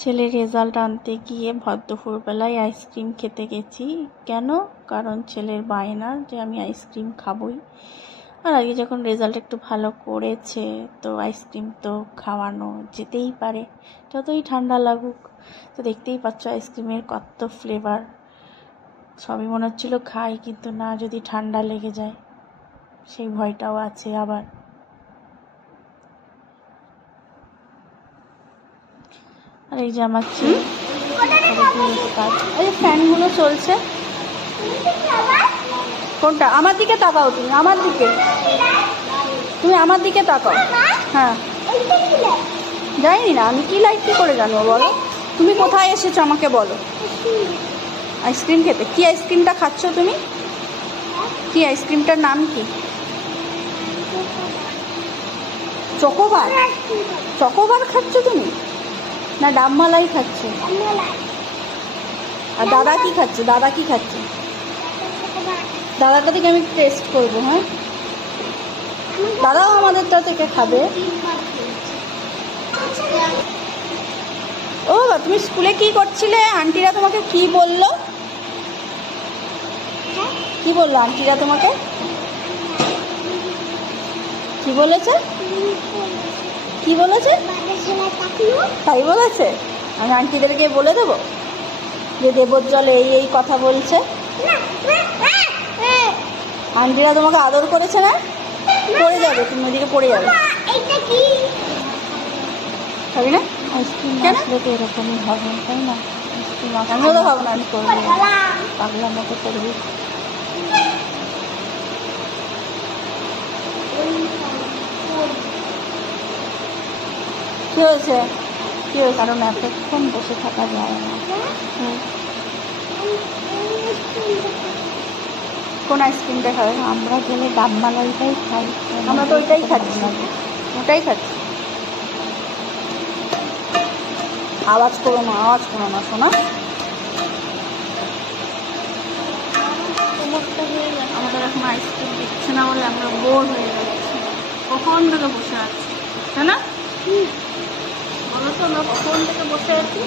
ছেলের রেজাল্ট আনতে গিয়ে ভর আইসক্রিম খেতে গেছি। কেন? কারণ ছেলের বায়না যে আমি আইসক্রিম খাবই। আর আগে যখন রেজাল্ট একটু ভালো করেছে, তো আইসক্রিম তো খাওয়ানো যেতেই পারে, যতই ঠান্ডা লাগুক। তো দেখতেই পাচ্ছ আইসক্রিমের কত ফ্লেভার সবই মনে হচ্ছিল খাই, কিন্তু না, যদি ঠান্ডা লেগে যায়, সেই ভয়টাও আছে আবার। আর এই যে আমার এই ফ্যানগুলো চলছে। কোনটা? আমার দিকে তাকাও তুমি আমার দিকে। তুমি আমার দিকে তাকাও। হ্যাঁ। জানি না আমি কি লাইট কি করে জানব বলো? তুমি কোথায় এসেছ আমাকে বলো। আইসক্রিম খেতে। কি আইসক্রিমটা খাচ্ছ তুমি? কি আইসক্রিমটার নাম কি? চকোবার? চকোবার খাচ্ছ তুমি? না, ডাবমালাই খাচ্ছে। আর দাদা কি খাচ্ছে? দাদা কি খাচ্ছে? দাদাটা থেকে আমি টেস্ট করব হ্যাঁ? দাদাও আমাদেরটা থেকে খাবে। ও তুমি স্কুলে কি করছিলে? আন্টিরা তোমাকে কি বলল? কি বলল আন্টিরা তোমাকে? কি বলেছে? কি বলেছে? তাই বলেছে? আমি আন্টিদেরকে বলে দেবো। যে দেবোজ্জল এই এই কথা বলছে। আন্টিরা তোমাকে আদর করেছে না? পড়ে যাবে তুমি ওদিকে পড়ে যাবে। খাবি না? এরকমই হবে তাই না? তো ভাবনা। আমি করব? পাগলা মতো করবি কি হয়েছে? কি হয়েছে? কারণ এতক্ষণ বসে থাকা যায় না। কোন আইসক্রিমটা খাবে আমরা গেলে ডাবমালাইটাই খাই। আমরা তো ওইটাই খাচ্ছি। ওটাই খাচ্ছি। আওয়াজ করো না, আওয়াজ করো না, শোনা? আমাদের এখন আইসক্রিম দিচ্ছে না বলে আমরা বোর হয়ে যাচ্ছি। কখন থেকে বসে আছি? তাই না? তো আমরা কখন থেকে বসে আছি।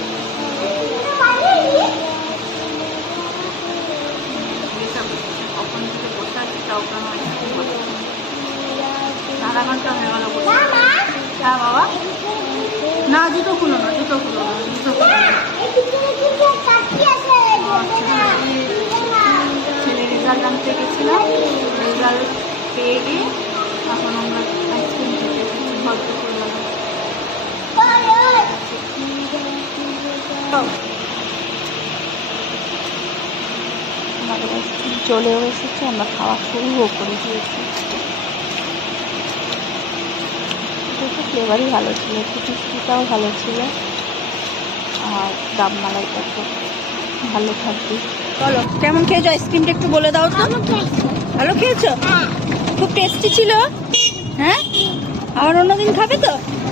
কখন থেকে বসে আছি তাও আধা ঘণ্টা হয়ে গেল বসে হ্যাঁ বাবা। না জুতো খুলো না জুতো খুলো না জুতো খুলো না। ছেলে রেজাল্ট আনতে গেছিলাম রেজাল্ট পেয়ে গিয়ে এখন আমরা আইসক্রিম খেতে আমাদের চলেও এসেছে আমরা খাওয়া শুরুও করে দিয়েছি। দুটো ফ্লেভারই ভালো ছিল একটু মিষ্টিটাও ভালো ছিল। আর দাম ডাবমালাইটা তো ভালো থাকবে। বলো কেমন খেয়েছো? আইসক্রিমটা একটু বলে দাও তো। ভালো খেয়েছো। খুব টেস্টি ছিল? হ্যাঁ? আবার অন্যদিন খাবে তো? হ্যাঁ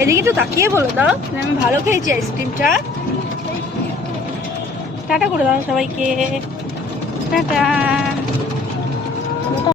এদিকে একটু তাকিয়ে বলো দাও আমি ভালো খেয়েছি আইসক্রিমটা। টাটা করে দাও সবাইকে। টাটা।